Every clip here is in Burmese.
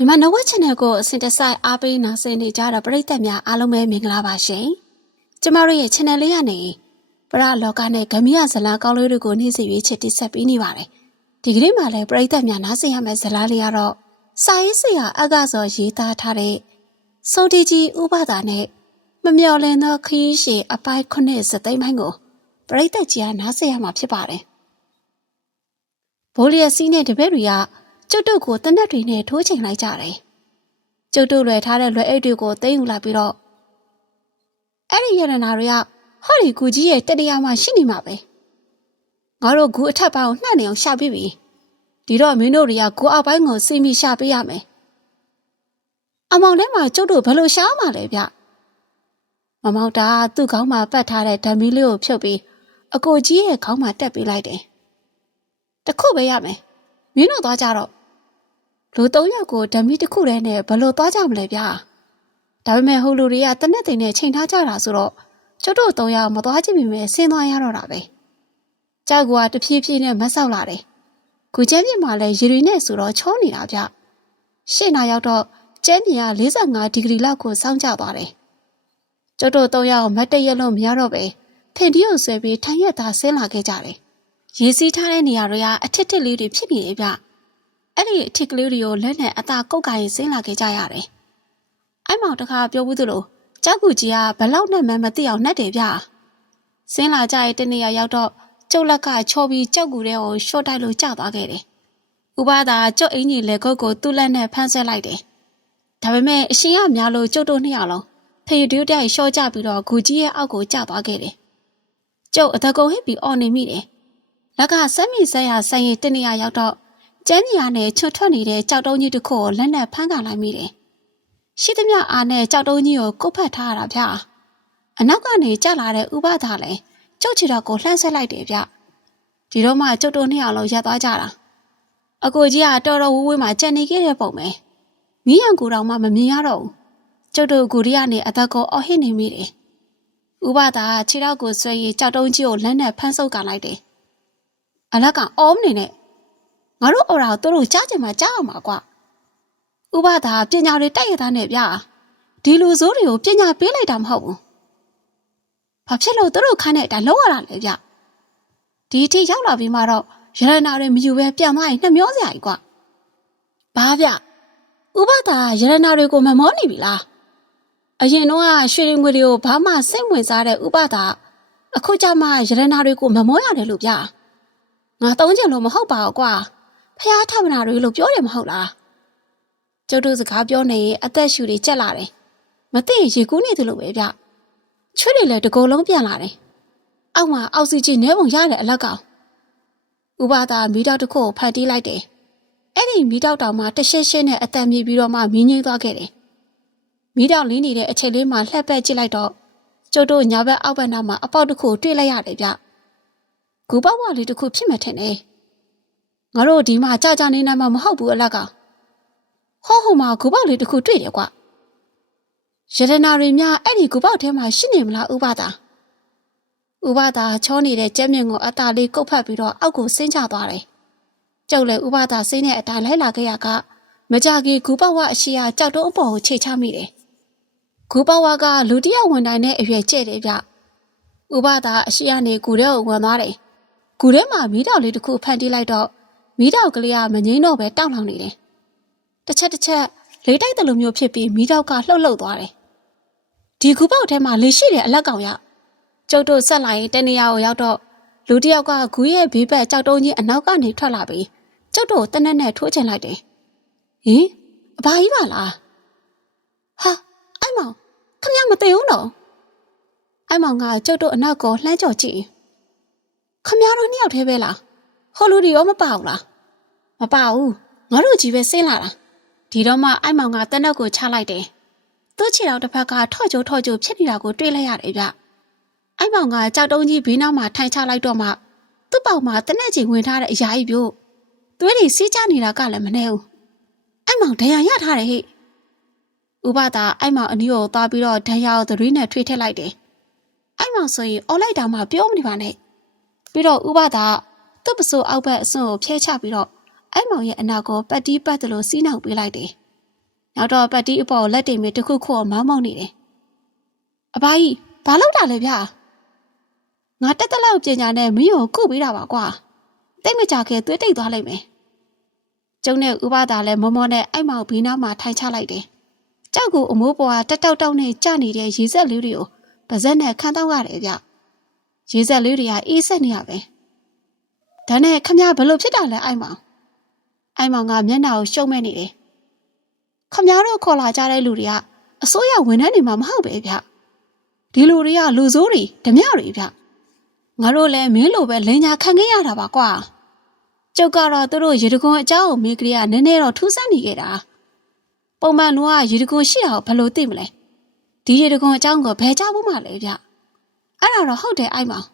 မြန်မာနဝက် channel ကိုအစဉ်တစိုက်အားပေးနာဆင်နေကြတဲ့ပရိသတ်များအားလုံးပဲမင်္ဂလာပါရှင်။ကျမတို့ရဲ့ channel လေးကနေပရလောကနဲ့ဂမီယဇလံကောင်းလေးတွေကိုနေ့စဉ်ရွေးချယ်တင်ဆက်ပေးနေပါတယ်။ဒီကနေ့မှလည်းပရိသတ်များနားဆင်ရမယ့်ဇာတ်လေးကတော့စာရေးဆရာအကစောရေးသားထားတဲ့စိုးတီကြီးဥပဒါနဲ့မမျော်လင့်သောခရီးရှည်အပိုင်းခုနှစ်စသိမ်းပိုင်းကိုပရိသတ်ကြီးကနားဆင်ရမှာဖြစ်ပါတယ်။ဘိုလီယစီနဲ့တပည့်တွေက ကျုပ်တို့ကိုတနက်တွေနဲ့ထိုးချိန်လိုက်ကြတယ်။ကျုပ်တို့လွယ်ထားတဲ့လွယ်အိတ်တွေကိုသိမ်းယူလာပြီးတော့အဲ့ဒီရတနာတွေကဟောဒီကူကြီးရဲ့တတရားမှရှိနေမှာပဲ။ငါတို့ဂူအထက်ပိုင်းကိုနှံ့နေအောင်ရှာပြီးပြီ။ဒီတော့မင်းတို့တွေကဂူအောက်ပိုင်းကိုစီမိရှာပေးရမယ်။အမောင်ထဲမှာကျုပ်တို့ဘယ်လိုရှာမှာလဲဗျ။မမောင်တာသူ့ခေါင်းမှာပတ်ထားတဲ့ဓမီလေးကိုဖြုတ်ပြီးအကိုကြီးရဲ့ခေါင်းမှာတက်ပေးလိုက်တယ်။တခုပဲရမယ်။မင်းတို့သွားကြတော့ လူသုံးယောက်ကိုဓမီတစ်ခုတည်းနဲ့ဘယ်လိုသွားကြမလဲဗျာဒါပေမဲ့ဟိုလူတွေကတနက်တင်နဲ့ချိန်ထားကြတာဆိုတော့ကျွတ်တို့သုံးယောက်မသွားကြည့်မိမယ်ဆင်းသွားရတော့တာပဲကြောက်ကတဖြည်းဖြည်းနဲ့မဆောက်လာတယ်ခုကျန်းပြင်းမှာလည်းရေရီနဲ့ဆိုတော့ချောနေတာဗျရှေ့နာရောက်တော့ကျန်းပြင်းက45ဒီဂရီလောက်ကိုစောင်းကျသွားတယ်ကျွတ်တို့သုံးယောက်မတ်တရက်လို့မရတော့ပဲဖင်တီကိုဆွဲပြီးထိုင်ရက်သားဆင်းလာခဲ့ကြတယ်ရေစီးထားတဲ့နေရာတွေကအထစ်ထစ်လေးတွေဖြစ်နေရဲ့ဗျ အဲ့ဒီအထစ်ကလေးတွေကိုလက်နဲ့အသာကုတ်ကရင်ဆင်းလာခဲ့ကြရတယ်။အဲ့မောင်တခါပြောဘူးသလိုကြောက်ကူကြီးကဘလောက်နဲ့မှမသိအောင်နှက်တယ်ဗျ။ဆင်းလာကြရဲ့တနေ့ရောက်တော့ကျုပ်လက်ကချောပြီးကြောက်ကူတွေကိုရှော့တိုက်လို့ကျသွားခဲ့တယ်။ဥပဒါကျုပ်အင်ကြီးလက်ကုတ်ကိုသူ့လက်နဲ့ဖမ်းဆက်လိုက်တယ်။ဒါပေမဲ့အရှင်ရများလို့ကျုပ်တို့နှစ်ယောက်လုံးဖေယူဒူးတိုက်ရှော့ကြပြီးတော့ဂူကြီးရဲ့အောက်ကိုကျသွားခဲ့တယ်။ကျုပ်အတကုံဟစ်ပြီးအော်နေမိတယ်။လက်ကဆက်မိဆက်ရဆိုင်ရင်တနေ့ရောက်တော့ ကျန်းကြီးအားနဲ့ချွတ်ထွက်နေတဲ့ကြောက်တုံးကြီးတစ်ခုကိုလက်နဲ့ဖမ်းကန်လိုက်မိတယ်။ရှိသမျှအားနဲ့ကြောက်တုံးကြီးကိုကုတ်ဖက်ထားရတာဗျ။အနောက်ကနေကြက်လာတဲ့ဥပဒါလည်းကျုပ်ချီတော်ကိုလှမ်းဆက်လိုက်တယ်ဗျ။ဒီတော့မှကျုပ်တို့နှစ်ယောက်လုံးရက်သွားကြတာ။အကိုကြီးကတော်တော်ဝဝေးမှကြံနေခဲ့တဲ့ပုံပဲ။မီးရန်ကူတော်မှမမြင်ရတော့ဘူး။ကျုပ်တို့ကူရီကနေအသက်ကိုအော်ဟစ်နေမိတယ်။ဥပဒါခြေထောက်ကိုဆွဲရကြောက်တုံးကြီးကိုလက်နဲ့ဖမ်းဆုပ်ကန်လိုက်တယ်။အလက်ကအော်မနေနဲ့ ငါတို့အော်ရာကိုသူတို့ကြားချင်မှကြားအောင်ပါကွာဥပဒါပညာတွေတိုက်ရသားနဲ့ဗျာဒီလူဆိုးတွေကိုပညာပေးလိုက်တာမဟုတ်ဘူးဘာဖြစ်လို့သူတို့ခိုင်းတဲ့အတိုင်းလုံးရတာလဲဗျဒီအထိရောက်လာပြီးမှတော့ရတနာတွေမယူပဲပြန်သွားရင်နှမျောစရာကြီးကွာဘာဗျဥပဒါရတနာတွေကိုမမောနေပြီလားအရင်တော့ရွှေရင်ငွေတွေကိုဘာမှစိတ်ဝင်စားတဲ့ဥပဒါအခုကျမှရတနာတွေကိုမမောရတယ်လို့ဗျာငါတုံးချင်လို့မဟုတ်ပါဘူးကွာ ဖះထမနာတွေလို့ပြောတယ်မဟုတ်လားကျုပ်တို့စကားပြောနေရင်အသက်ရှူတွေကြက်လာတယ်မသိရင်ရေကူးနေတယ်လို့ပဲဗျချွေးတွေလည်းတကုံလုံးပြန်လာတယ်အောက်မှာအောက်ဆီဂျင်နဲပုံရတဲ့အလက်ကောင်ဥပါသာမီးတောက်တစ်ခုကိုဖန်တီးလိုက်တယ်အဲ့ဒီမီးတောက်တောင်မှတရှင်းရှင်းနဲ့အတန်မြေပြီးတော့မှမင်းငိမ့်သွားခဲ့တယ်မီးတောက်လင်းနေတဲ့အချိန်လေးမှလှက်ပက်ကြည့်လိုက်တော့ကျုပ်တို့ညာဘက်အောက်ဘက်နားမှာအပေါက်တစ်ခုတွေ့လိုက်ရတယ်ဗျဂူပေါက်ဝလေးတစ်ခုဖြစ်မှထင်တယ် ငါတို့ဒီမှာကြာကြာနေနေမှာမဟုတ်ဘူးအလက်ကဟောဟိုမှာဂူပေါက်လေးတစ်ခုတွေ့တယ်ကွရတနာတွေများအဲ့ဒီဂူပေါက်ထဲမှာရှိနေမလားဥပဒါဥပဒါချောနေတဲ့ကျက်မြင့်ကိုအตาလေးကုတ်ဖက်ပြီးတော့အောက်ကိုဆင်းချသွားတယ်ကျုပ်လည်းဥပဒါဆင်းတဲ့အတိုင်းလိုက်လာခဲ့ရကမကြခင်ဂူပေါက်ဝအရှိယာကြောက်တုံးအပေါ်ကိုခြေချမိတယ်ဂူပေါက်ဝကလူတယောက်ဝင်တိုင်းနဲ့အရွယ်ကျဲ့တယ်ဗျဥပဒါအရှိယာနေဂူထဲကိုဝင်သွားတယ်ဂူထဲမှာမီးတောက်လေးတစ်ခုဖန်တီးလိုက်တော့ မီးတောက်ကလေးကမငိမ့်တော့ပဲတောက်လောင်နေတယ်။တစ်ချက်တစ်ချက်လေးတိုက်တယ်လို့မျိုးဖြစ်ပြီးမီးတောက်ကလှုပ်လှုပ်သွားတယ်။ဒီကူပေါက်ထဲမှာလေရှိတယ်အလက်ကောင်ရ။ကျုပ်တို့ဆက်လာရင်တနေရာကိုရောက်တော့လူတစ်ယောက်ကဂူရဲ့ဘေးဘက်ကြောက်တုံးကြီးအနောက်ကနေထွက်လာပြီးကျုပ်တို့တနက်နဲ့ထိုးချင်လိုက်တယ်။ဟင်အဘာကြီးပါလား။ဟာအဲ့မောင်ခမရမသိဘူးနော်။အဲ့မောင်ကကျုပ်တို့အနောက်ကိုလှမ်းကြော်ကြည့်။ခမရတို့နှစ်ယောက်တည်းပဲလား။ဟိုလူတွေရောမပါဘူးလား မပါဘူးငါတို့ကြီးပဲဆင်းလာတာဒီတော့မှအိုက်မောင်ကတနက်ကိုချလိုက်တယ်သူ့ခြေတော်တစ်ဖက်ကထော့ကြိုထော့ကြိုဖြစ်နေတာကိုတွေ့လိုက်ရတယ်ဗျအိုက်မောင်ကကြောက်တုံးကြီးဘေးနောက်မှာထိုင်ချလိုက်တော့မှသူ့ပေါင်မှာတနက်ချင်းဝင်ထားတဲ့အရာကြီးပြို့သွေးတွေစီးကျနေတာကလည်းမနှဲဘူးအိုက်မောင်ဒဏ်ရာရထားတယ်ဟဲ့ဥပဒါအိုက်မောင်အနီးကိုသွားပြီးတော့ဒဏ်ရာကိုသတိနဲ့ထွေးထည့်လိုက်တယ်အိုက်မောင်ဆိုရင်အော်လိုက်တာမှပြောမနေပါနဲ့ပြီးတော့ဥပဒါသူ့ပစိုးအောက်ဘက်အစွန်းကိုဖျဲချပြီးတော့ အဲ့မောင်ရဲ့အနာကိုပတ်တီးပတ်တယ်လို့စီးနှောင်ပေးလိုက်တယ်နောက်တော့ပတ်တီးအပေါ်လက်တင်မီတစ်ခုခုမောင်းမောင်းနေတယ်အဘကြီးဘာလုပ်တာလဲဗျာငါတက်တက်လောက်ပညာနဲ့မင်းကိုကုပေးတာပါကွာတိတ်မကြခဲ့သွေးတိတ်သွားလိုက်မယ်ကျုံနဲ့ဥပဒါလည်းမောမောနဲ့အိုက်မောင်ဘီနာမှာထိုင်ချလိုက်တယ်ကြောက်ကူအမိုးပေါ်ကတက်တောက်တောက်နဲ့ကြနေတဲ့ရေစက်လေးတွေကိုပါဇက်နဲ့ခန်းတောက်ရတယ်ဗျရေစက်လေးတွေကအေးဆက်နေရပဲဒါနဲ့ခမရဘလို့ဖြစ်တာလဲအိုက်မောင် အိုက်မောင်ကမျက်နှာကိုရှုံးမဲ့နေတယ်ခမရတို့ခေါ်လာကြတဲ့လူတွေကအစိုးရဝန်ထမ်းတွေမှမဟုတ်ပဲဗျဒီလူတွေကလူဆိုးတွေဓမြတွေဗျငါတို့လည်းမင်းလိုပဲလင်ညာခံခဲ့ရတာပါကွာကျုပ်ကတော့သူတို့ရေတကွန်အเจ้าကိုမေးကလေးကနည်းနည်းတော့ထူးဆန်းနေခဲ့တာပုံမှန်လူကရေတကွန်ရှိတာကိုဘယ်လိုသိမလဲဒီရေတကွန်အเจ้าကိုဘယ်ကြောက်ဖို့မှလဲဗျအဲ့ဒါတော့ဟုတ်တယ်အိုက်မောင်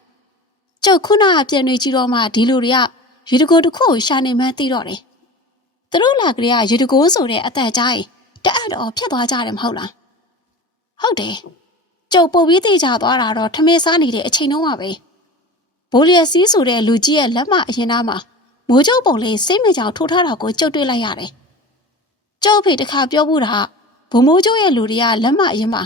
ကျုပ်ခုနကပြန်နေကြည့်တော့မှဒီလူတွေကရေတကွန်တစ်ခုကိုရှာနေမှန်းသိတော့တယ် သူတို့လာကလေးကရေတကွန်ဆိုတဲ့အသက်ကြားရင်တအပ်တော့ဖြစ်သွားကြတယ်မဟုတ်လားဟုတ်တယ်ကျုပ်ပုတ်ပြီးသိကြသွားတာတော့ထမင်းစားနေတဲ့အချိန်တုန်းကပဲဘိုးလျက်စီးဆိုတဲ့လူကြီးရဲ့လက်မအရင်သားမှာမိုးကျုပ်ပုံလေးစိတ်မကြောင်ထိုးထားတာကိုကျုပ်တွေ့လိုက်ရတယ်။ကျုပ်ဖေတခါပြောဘူးတာဘုံမိုးကျုပ်ရဲ့လူတွေကလက်မအရင်မှာ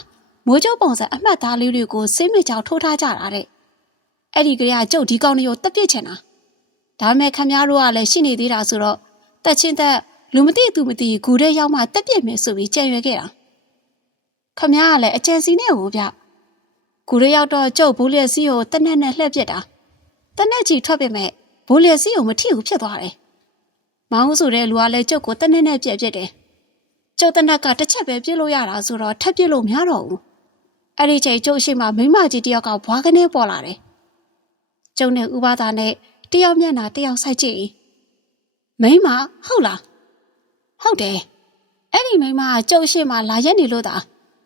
မိုးကျုပ်ပုံစံအမှတ်သားလေးတွေကိုစိတ်မကြောင်ထိုးထားကြတာတဲ့။အဲ့ဒီကလေးကကျုပ်ဒီကောင်းတွေကိုတက်ပစ်ချင်တာ။ဒါမဲ့ခမများတို့ကလည်းရှိနေသေးတာဆိုတော့ တက်ချင်းတက်လူမသိသူမသိဂူတဲ့ရောက်မှတက်ပစ်မယ်ဆိုပြီးကြံရွယ်ခဲ့တာ။ခမများကလည်းအကြံစီနဲ့ဟိုဗျ။ဂူတဲ့ရောက်တော့ကျုပ်ဘိုးလျက်စီးကိုတက်နဲ့နဲ့လှည့်ပစ်တာ။တက်နဲ့ကြီးထွက်ပြမဲ့ဘိုးလျက်စီးကိုမထိဘူးဖြစ်သွားတယ်။မောင်ဆိုတဲ့လူကလည်းကျုပ်ကိုတက်နဲ့နဲ့ပြက်ပြက်တယ်။ကျုပ်တက်နက်ကတစ်ချက်ပဲပြစ်လို့ရတာဆိုတော့ထပ်ပြစ်လို့မရတော့ဘူး။အဲ့ဒီချိန်ကျုပ်ရှိမှမိမကြီးတယောက်ကဘွားကနေပေါ်လာတယ်။ကျုပ်နဲ့ဥပဒါနဲ့တယောက်မျက်နှာတယောက်ဆိုင်ကြည့်။ မိမဟုတ်လား။ဟုတ်တယ်။အဲ့ဒီမိမကကျုပ်ရှိမှလာရက်နေလို့သာ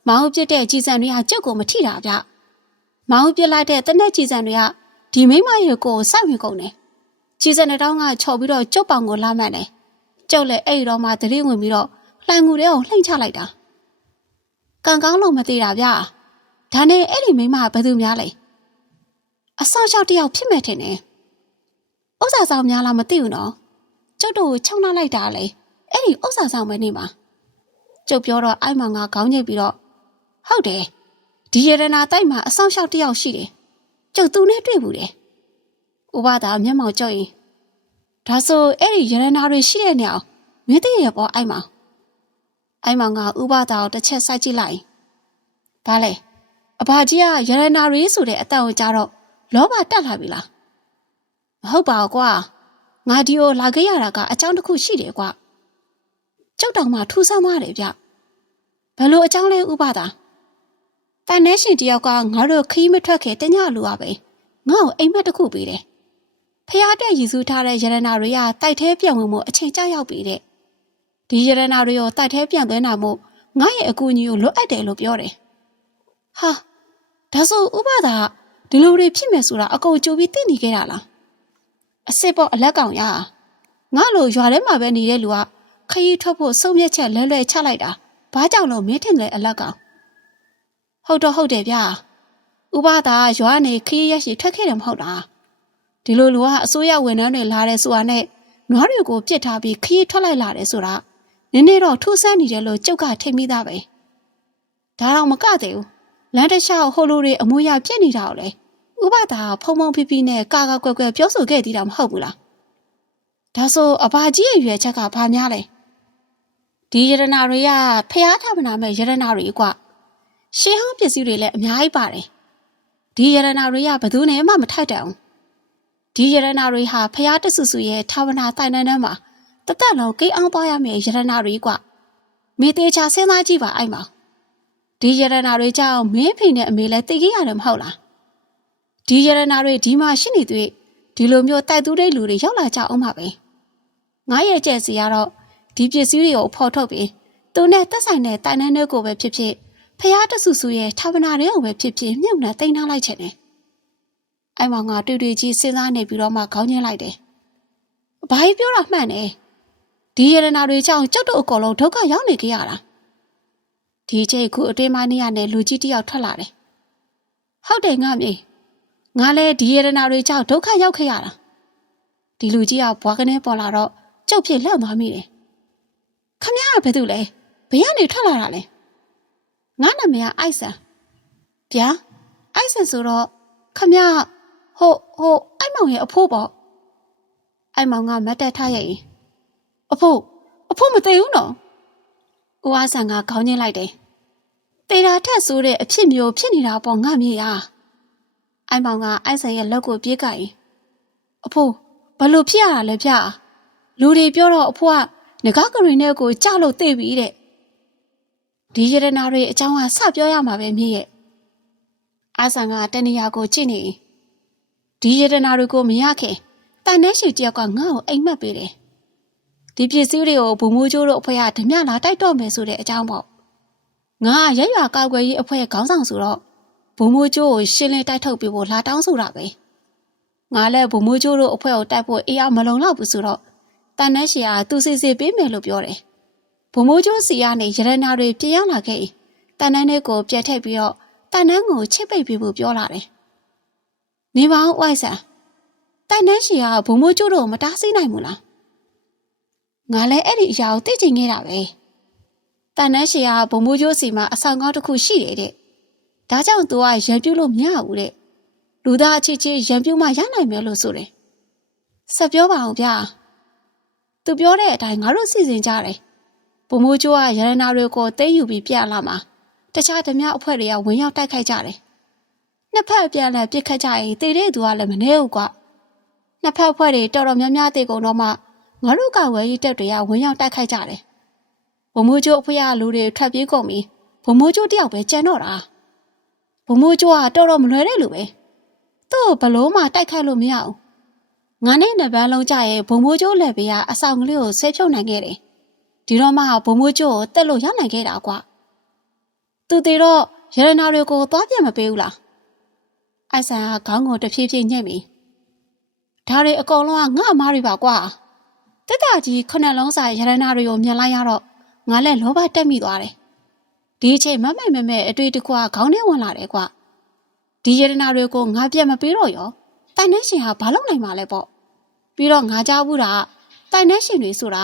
မောင်ပြစ်တဲ့ကြီးစံတွေကကျုပ်ကိုမထိတာဗျ။မောင်ပြစ်လိုက်တဲ့တနက်ကြီးစံတွေကဒီမိမရဲ့ကိုယ်ကိုစိုက်ဝင်ကုန်တယ်။ကြီးစံတဲ့တောင်းကချော်ပြီးတော့ကျုပ်ပေါင်ကိုလာမှန်တယ်။ကျုပ်လည်းအဲ့ဒီတော့မှသတိဝင်ပြီးတော့လှန်ငူတဲ့ကိုလှိမ့်ချလိုက်တာ။ကံကောင်းလို့မသေးတာဗျာ။ဒါနဲ့အဲ့ဒီမိမကဘယ်သူများလဲ။အစောရှောက်တယောက်ဖြစ်မဲ့ထင်တယ်။ဥစ္စာဆောင်များလားမသိဘူးနော်။ ကျုပ်တို့ကိုခြောက်နှလိုက်တာလေ။အဲ့ဒီဥစ္စာဆောင်ပဲနေမှာ။ကျုပ်ပြောတော့အိုက်မောင်ကခေါင်းညိတ်ပြီးတော့ဟုတ်တယ်။ဒီရတနာတိုက်မှာအဆောင်ရှောက်တယောက်ရှိတယ်။ကျုပ်သူနဲ့တွေ့ဘူးတယ်။ဥပဒါမျက်မှောင်ကြောက်ရင်ဒါဆိုအဲ့ဒီရတနာတွေရှိတဲ့နေရာမင်းသိရပေါ့အိုက်မောင်အိုက်မောင်ကဥပဒါကိုတစ်ချက်စိုက်ကြည့်လိုက်။ဘာလဲ။အဘကြီးကရတနာတွေဆိုတဲ့အတန်ကိုကြားတော့လောဘတက်လာပြီလား။မဟုတ်ပါဘူးကွာ။ ငါဒီကိုလာခဲ့ရတာကအကြောင်းတစ်ခုရှိတယ်ကွာ။ကျုပ်တောင်မှထူးဆန်းပါတယ်ဗျ။ဘယ်လိုအကြောင်းလဲဥပဒါ။တန်နေရှင်တယောက်ကငါတို့ခီးမထွက်ခဲ့တညလူပါပဲ။ငါ့ကိုအိမ်မက်တစ်ခုပေးတယ်။ဖះတဲ့ရည်စူးထားတဲ့ရတနာတွေကတိုက်သေးပြန်ဝင်မှုအချိန်ကြောက်ရောက်ပြီတဲ့။ဒီရတနာတွေကိုတိုက်သေးပြန်သွင်းတာမို့ငါရဲ့အကူအညီကိုလွတ်အပ်တယ်လို့ပြောတယ်။ဟာဒါဆိုဥပဒါဒီလိုတွေဖြစ်မယ်ဆိုတာအကုန်ကြိုပြီးသိနေခဲ့တာလား။ အစ်စ်ပေါ့အလက်ကောင်ရငါလိုရွာထဲမှာပဲနေတဲ့လူကခရီးထွက်ဖို့စုံမျက်ချက်လဲလွဲချလိုက်တာဘာကြောင့်လို့မင်းထင်လဲအလက်ကောင်ဟုတ်တော့ဟုတ်တယ်ဗျာဥပဒါရွာနေခရီးရက်ရှိထွက်ခဲ့တယ်မဟုတ်လားဒီလိုလူကအစိုးရဝန်ထမ်းတွေလာတယ်ဆိုတာနဲ့နွားတွေကိုပြစ်ထားပြီးခရီးထွက်လိုက်လာတယ်ဆိုတာနည်းနည်းတော့ထူးဆန်းနေတယ်လို့ကြုတ်ကထိတ်မိသားပဲဒါတော့မကသေးဘူးလမ်းတစ်လျှောက်ဟိုလိုတွေအမွေအရပြစ်နေတာကိုလေ ဥပဒါဖုံဖုံဖိဖိနဲ့ကာကာကွယ်ကွယ်ပြောဆိုခဲ့သေးတာမဟုတ်ဘူးလားဒါဆိုအဘာကြီးရဲ့ရွယ်ချက်ကဘာများလဲဒီယရနာတွေကဖျားထမနာမဲ့ယရနာတွေကွရှေးဟောင်းပစ္စည်းတွေလည်းအများကြီးပါတယ်ဒီယရနာတွေကဘယ်သူနဲ့မှမထိုက်တန်ဘူးဒီယရနာတွေဟာဖျားတဆူဆူရဲ့ထာဝနာတိုင်တန်းထဲမှာတသက်လုံးကိန်းအောင်သွားရမယ့်ယရနာတွေကွမေသေးချာစဉ်းစားကြည့်ပါအဲ့မှာဒီယရနာတွေကြောင့်မင်းဖေနဲ့အမေလည်းသိခဲ့ရတယ်မဟုတ်လား ဒီယရနာတွေဒီမှာရှိနေတွေ့ဒီလိုမျိုးတိုက်သူတဲ့လူတွေရောက်လာကြအောင်ပါပဲငါရဲ့ကြက်စီကတော့ဒီပစ္စည်းတွေကိုဖော်ထုတ်ပြီးသူနဲ့တက်ဆိုင်တဲ့တိုင်တန်းတွေကိုပဲဖြစ်ဖြစ်ဖះတဆူဆူရဲ့ထာဝနာတွေကိုပဲဖြစ်ဖြစ်မြုပ်နှံတိန်ထားလိုက်ချင်တယ်အဲ့မောင်ကတွေ့တွေ့ကြီးစဉ်းစားနေပြီးတော့မှခေါင်းညှင်းလိုက်တယ်။ဘာကြီးပြောတာမှန်တယ်။ဒီရတနာတွေကြောင့်ကြောက်တော့အကုန်လုံးဒုက္ခရောက်နေကြရတာ။ဒီချိန်ခုအတွင်းမနေရနဲ့လူကြီးတယောက်ထွက်လာတယ်။ဟုတ်တယ်ငါမြေ။ ငါလည်းဒီရတနာတွေကြောင့်ဒုက္ခရောက်ခဲ့ရတာ။ဒီလူကြီးကဘွားကနေပေါ်လာတော့ကျုပ်ဖြစ်လှန့်သွားမိတယ်။ခမရကဘာတူလဲဘယ်ကနေထွက်လာတာလဲငါနာမည်ကအိုက်ဆန်ဗျာအိုက်ဆန်ဆိုတော့ခမရဟိုဟိုအိုက်မောင်ရဲ့အဖိုးပေါ့အိုက်မောင်ကမတ်တက်ထားရဲ့အဖိုးအဖိုးမသိဘူးနော်ဦးအားဆန်ကခေါင်းညှိလိုက်တယ်တေတာထက်ဆိုးတဲ့အဖြစ်မျိုးဖြစ်နေတာပေါ့ငါမြေဟာ အိုက်မောင်ကအိုက်ဆန်ရဲ့လက်ကိုပြေးကြရင်အဖိုးဘလို့ဖြစ်ရတာလဲဗျာလူတွေပြောတော့အဖိုးကငကားကရင်နဲ့ကိုကြောက်လို့သိပြီတဲ့ဒီရတနာတွေအကြောင်းကစပြောရမှာပဲမြည့်ရဲ့အာဆန်ကတနေရာကိုကြည့်နေဒီရတနာတွေကိုမရခင်တန်တဲ့ရှိတယောက်ကငါ့ကိုအိမ်မက်ပေးတယ်ဒီပစ္စည်းတွေကိုဘူမိုးကျိုးတို့အဖွဲ့ကဓမြလာတိုက်တော့မယ်ဆိုတဲ့အကြောင်းပေါ့ငါကရက်ရွာကောက်ွယ်ရေးအဖွဲ့ခေါင်းဆောင်ဆိုတော့ ဘူမိုးကျိုးကိုရှင်းလင်းတိုက်ထုတ်ပေးဖို့လာတောင်းဆိုတာပဲငါလည်းဘူမိုးကျိုးတို့အဖွဲ့ကိုတိုက်ဖို့အေးအောင်မလုံလောက်ဘူးဆိုတော့တန်တဲ့ရှိကသူစီစီပေးမယ်လို့ပြောတယ်ဘူမိုးကျိုးစီကနေရတနာတွေပြင်ရလာခဲ့တန်တဲ့ကိုပြတ်ထက်ပြီးတော့တန်တန်းကိုချစ်ပိတ်ပြီးဖို့ပြောလာတယ်။နေပါဦးဝိုက်ဆန်တန်တန်းရှီကဘုံမိုးကျိုးတို့မတားဆီးနိုင်ဘူးလား။ငါလည်းအဲ့ဒီအရာကိုသိချင်ခဲ့တာပဲ။တန်တန်းရှီကဘုံမိုးကျိုးစီမှာအဆောင်ကောင်းတစ်ခုရှိတယ်တဲ့။ ဒါကြောင့်သူကရံပြုတ်လို့မရဘူးတဲ့။လူသားအချစ်ချင်းရံပြုတ်မှရနိုင်မယ်လို့ဆိုတယ်။ဆက်ပြောပါအောင်ဗျာ။သူပြောတဲ့အတိုင်းငါတို့စီစဉ်ကြတယ်။ဘုံမိုးကျိုးကရတနာတွေကိုသိမ်းယူပြီးပြလာမှာ။တခြားဓမြအဖွဲ့တွေကဝင်ရောက်တိုက်ခိုက်ကြတယ်။နှစ်ဖက်အပြန်အလှန်ပစ်ခတ်ကြရင်တေတဲ့သူကလည်းမနေဘူးကွာ။နှစ်ဖက်အဖွဲ့တွေတော်တော်များများတေကုန်တော့မှငါတို့ကဝယ်ရီတက်တွေကဝင်ရောက်တိုက်ခိုက်ကြတယ်။ဘုံမိုးကျိုးအဖွဲ့ကလူတွေထွက်ပြေးကုန်ပြီ။ဘုံမိုးကျိုးတယောက်ပဲကြံတော့တာ။ ဘုံမိုးကျိုးကတော်တော်မလွယ်တဲ့လူပဲ။သူ့ကိုဘလို့မှတိုက်ခိုက်လို့မရဘူး။ငါနဲ့နှစ်ပန်းလုံးကြရဲ့ဘုံမိုးကျိုးလက်ပေးကအဆောင်ကလေးကိုဆဲဖြုတ်နိုင်ခဲ့တယ်။ဒီတော့မှဘုံမိုးကျိုးကိုတက်လို့ရနိုင်ခဲ့တာကွာ။သူတွေတော့ရတနာတွေကိုသွားပြန်မပေးဘူးလားအိုက်ဆန်ကခေါင်းကိုတဖြည်းဖြည်းညှက်မိဒါတွေအကုန်လုံးကငါ့အမားတွေပါကွာတက်တာကြီးခုနှစ်လုံးစာရတနာတွေကိုမြင်လိုက်ရတော့ငါလည်းလောဘတက်မိသွားတယ် ဒီအချိန်မမိုင်မမဲအတွေ့တစ်ခုကခေါင်းထဲဝင်လာတယ်ကွာဒီရတနာတွေကိုငါပြတ်မပေးတော့ရောတိုင်နှရှင်ဟာဘာလုပ်နိုင်မှာလဲပေါ့ပြီးတော့ငါကြားဘူးတာတိုင်နှရှင်တွေဆိုတာ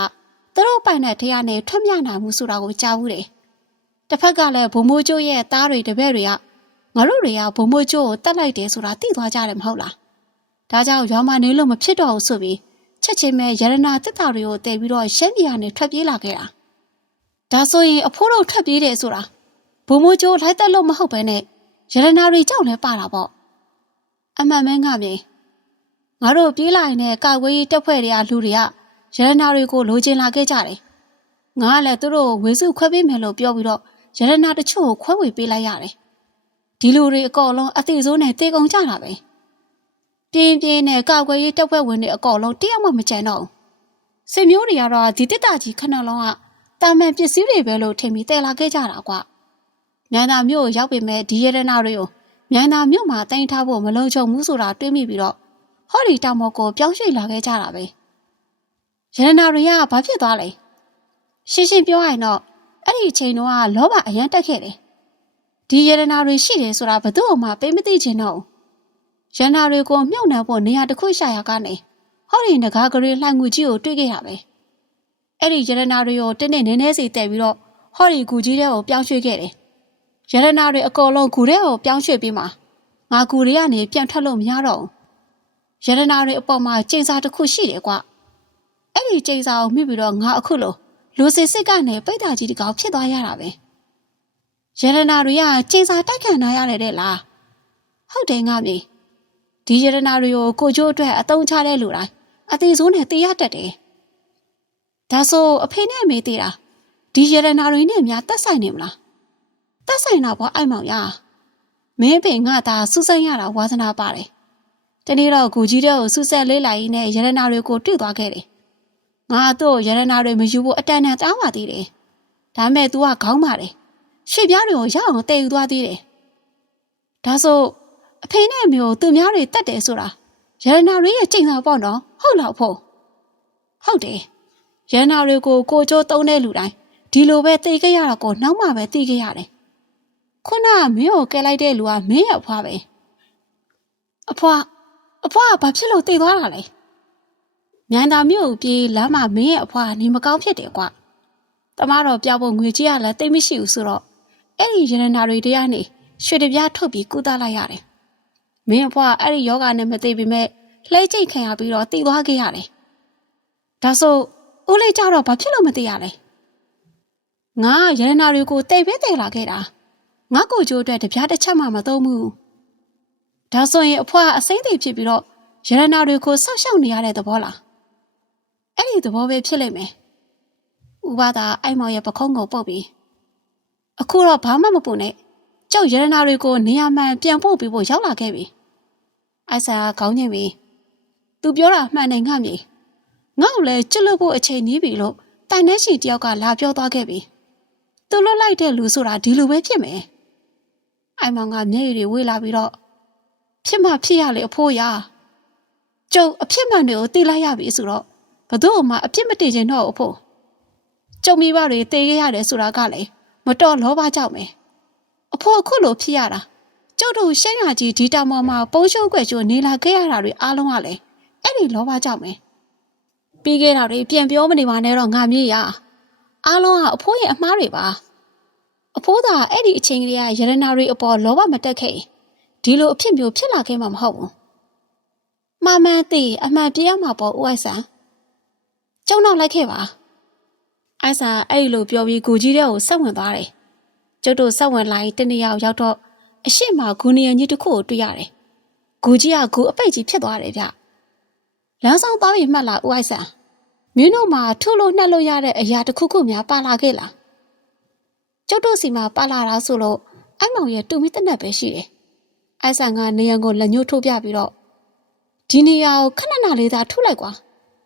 သူတို့ပိုင်တဲ့တရားနဲ့ထွက်မြနိုင်မှုဆိုတာကိုကြားဘူးတယ်တစ်ဖက်ကလည်းဘုံမိုးကျိုးရဲ့သားတွေတပည့်တွေကငါတို့တွေကဘုံမိုးကျိုးကိုတတ်လိုက်တယ်ဆိုတာသိသွားကြတယ်မဟုတ်လားဒါကြောင့်ရွာမနေလို့မဖြစ်တော့ဘူးဆိုပြီးချက်ချင်းပဲရတနာတက်တာတွေကိုတည်ပြီးတော့ရှမ်းပြည်ကနေထွက်ပြေးလာခဲ့တာ ဒါဆိုရင်အဖိုးတို့ထွက်ပြေးတယ်ဆိုတာဘုံမိုးကျိုးလိုက်တက်လို့မဟုတ်ပဲနဲ့ရတနာတွေကြောက်လဲပါတာပေါ့အမှန်မဲငါမြေငါတို့ပြေးလာရင်လည်းကာဝေးရေးတက်ဖွဲ့တွေကလူတွေကရတနာတွေကိုလိုချင်လာခဲ့ကြတယ်ငါကလည်းသူတို့ကိုဝေစုခွဲပေးမယ်လို့ပြောပြီးတော့ရတနာတချို့ကိုခွဲဝေပေးလိုက်ရတယ်။ဒီလူတွေအကောလုံးအသေးစိုးနဲ့တေကုန်ကြတာပဲ။ပြင်းပြင်းနဲ့ကောက်ွယ်ရေးတက်ဖွဲ့ဝင်တွေအကောလုံးတယောက်မှမကြံတော့ဘူး။စင်မျိုးတွေကတော့ဒီတစ်တာကြီးခဏလုံးက တာမန်ပစ္စည်းတွေပဲလို့ထင်ပြီးတည်လာခဲ့ကြတာကွာ။မြန်သာမြို့ကိုရောက်ပေမဲ့ဒီရတနာတွေကိုမြန်သာမြို့မှာတင်ထားဖို့မလုံခြုံဘူးဆိုတာတွေးမိပြီးတော့ဟော်ဒီတောင်မော်ကိုပြောင်းရွှေ့လာခဲ့ကြတာပဲ။ရတနာတွေကဘာဖြစ်သွားလဲ။ရှင်းရှင်းပြောရရင်တော့အဲ့ဒီအချိန်တုန်းကလောဘအရန်တက်ခဲ့တယ်။ဒီယရနာတွေရှိတယ်ဆိုတာဘယ်သူမှပေးမသိချင်တော့ဘူး။ယရနာတွေကိုမြုပ်နှံဖို့နေရာတစ်ခုရှာရကနေဟောဒီငကားကလေးလှိုင်ငူကြီးကိုတွေ့ခဲ့ရပဲ။ အဲ့ဒီယရနာတွေကိုတင်းတင်းနေနေစီတက်ပြီးတော့ဟောဒီဂူကြီးတဲ့ကိုပြောင်းရွှေ့ခဲ့တယ်။ယရနာတွေအကုန်လုံးဂူတဲ့ကိုပြောင်းရွှေ့ပြီးမှငါဂူတွေကနေပြန်ထွက်လို့မရတော့ဘူး။ယရနာတွေအပေါ်မှာကျိန်စာတစ်ခုရှိတယ်ကွ။အဲ့ဒီကျိန်စာကိုမြှပြီးတော့ငါအခုလို့လူစစ်စစ်ကနေပိတ်တာကြီးတကောင်ဖြစ်သွားရတာပဲရတနာတွေကကျင်းစာတိုက်ခံနာရတယ်တဲ့လားဟုတ်တယ်ငါမြေဒီရတနာတွေကိုကိုကျိုးအတွက်အတုံးချတဲ့လူတိုင်းအသေးစိုးနဲ့တေးရတတ်တယ် ဒါဆိုအဖေနဲ့အမေသေးတာဒီရတနာတွေနဲ့များတက်ဆိုင်နေမလားတက်ဆိုင်တာပေါ့အိုက်မောင်ရမင်းပင်ငါသာစူးစမ်းရတာဝါသနာပါတယ်တနေ့တော့ကိုကြီးတဲ့ကိုစူးစက်လေးလိုက်ရင်းနဲ့ရတနာတွေကိုတွေ့သွားခဲ့တယ်ငါတို့ရတနာတွေမယူဖို့အတန်တန်တောင်းပါသေးတယ်။ဒါမဲ့ तू ကခေါင်းပါတယ်။ရှေ့ပြားတွေကိုရအောင်တည်ယူသွားသေးတယ်။ဒါဆိုအဖေနဲ့အမေကိုသူများတွေတတ်တယ်ဆိုတာရတနာတွေရဲ့ချိန်စာပေါ့နော်။ဟုတ်လားဖို့။ဟုတ်တယ်။ ရတနာတွေကိုကိုကျိုးတုံးတဲ့လူတိုင်းဒီလိုပဲသိခဲ့ရတော့ကိုနောက်မှပဲသိခဲ့ရတယ်။ခုနကမင်းကိုကဲလိုက်တဲ့လူကမင်းရဲ့အဖွားပဲ။အဖွားအဖွားကဘာဖြစ်လို့သိသွားတာလဲ။မြန်တာမြို့ကိုပြေးလမ်းမှာမင်းရဲ့အဖွားနေမကောင်းဖြစ်တယ်ကွာတတမတော်ပြောဖို့ငွေကြီးကလည်းတိတ်မရှိဘူးဆိုတော့အဲ့ဒီရတနာတွေတရားနေရွှေတပြားထုတ်ပြီးကုသလိုက်ရတယ်။မင်းအဖွားအဲ့ဒီယောဂနဲ့မသိပေမဲ့လှိမ့်ကျိတ်ခံရပြီးတော့တည်သွားခဲ့ရတယ်။ဒါဆို ဦးလေးကြတော့ဘာဖြစ်လို့မသိရလဲ။ငါရတနာတွေကိုတိတ်ပဲတိတ်လာခဲ့တာ။ငါကိုကျိုးအတွက်တပြားတစ်ချက်မှမသုံးဘူး။ဒါဆိုရင်အဖွားအစိမ့်သိဖြစ်ပြီးတော့ရတနာတွေကိုဆောက်ရှောက်နေရတဲ့သဘောလား။အဲ့ဒီသဘောပဲဖြစ်လိမ့်မယ်။ဥပဒါအိုက်မောင်ရဲ့ပခုံးကိုပုတ်ပြီးအခုတော့ဘာမှမပူနဲ့။ကျောက်ရတနာတွေကိုနေရာမှန်ပြန်ပို့ပြီးဖို့ရောက်လာခဲ့ပြီ။အိုက်ဆာကခေါင်းညှိပြီးသူပြောတာမှန်တယ်ငါမြေ။ ငါ့ကိုလည်းကျွတ်လို့ဖို့အချိန်ကြီးပြီလို့တိုင်နှဲရှိတယောက်ကလာပြောသွားခဲ့ပြီ။သူလွတ်လိုက်တဲ့လူဆိုတာဒီလိုပဲဖြစ်မယ်။အိုင်မောင်ကမျက်ရည်တွေဝေးလာပြီးတော့ဖြစ်မှဖြစ်ရလေအဖိုးရ။ကျုပ်အဖြစ်မှန်တွေကိုသိလိုက်ရပြီဆိုတော့ဘသူ့မှအပြစ်မတည်ခြင်းတော့အဖိုး။ကျုံမိဘတွေတည်ခဲ့ရတယ်ဆိုတာကလည်းမတော်လောဘကြောက်မယ်။အဖိုးအခုလိုဖြစ်ရတာကျုပ်တို့ရှမ်းရကြီးဒီတောင်ပေါ်မှာပုံရှုံးွက်ကျိုးနေလာခဲ့ရတာတွေအားလုံးကလည်းအဲ့ဒီလောဘကြောက်မယ်။ ပြီးခဲ့တာတွေပြန်ပြောမနေပါနဲ့တော့ငါမြေးရ။အားလုံးကအဖိုးရဲ့အမားတွေပါ။အဖိုးသာအဲ့ဒီအချိန်ကလေးကရတနာတွေအပေါ်လောဘမတက်ခဲ့ရင်ဒီလိုအဖြစ်မျိုးဖြစ်လာခဲ့မှာမဟုတ်ဘူး။မမန်းသိအမှန်ပြရမှာပေါ့ဦးအိုက်ဆန်။ကျုံတော့လိုက်ခဲ့ပါ။အိုက်ဆန်အဲ့ဒီလိုပြောပြီးကိုကြီးတဲ့ကိုဆက်ဝင်သွားတယ်။ကျုပ်တို့ဆက်ဝင်လိုက်တနေ့ရောက်ရောက်တော့အရှိမဂူနီယန်ကြီးတစ်ခုကိုတွေ့ရတယ်။ဂူကြီးကဂူအပိတ်ကြီးဖြစ်သွားတယ်ဗျ။ လမ်းဆောင်သွားပြီမှတ်လားဦးအိုက်ဆန်။မင်းတို့မှာထုလို့နှက်လို့ရတဲ့အရာတစ်ခုခုများပါလာခဲ့လား။ကျုပ်တို့စီမှာပါလာတာဆိုလို့အိုက်မောင်ရဲ့တူမီတက်နက်ပဲရှိတယ်။အိုက်ဆန်ကနေရန်ကိုလက်ညှိုးထိုးပြပြီးတော့ဒီနေရာကိုခဏနာလေးသာထုလိုက်ကွာ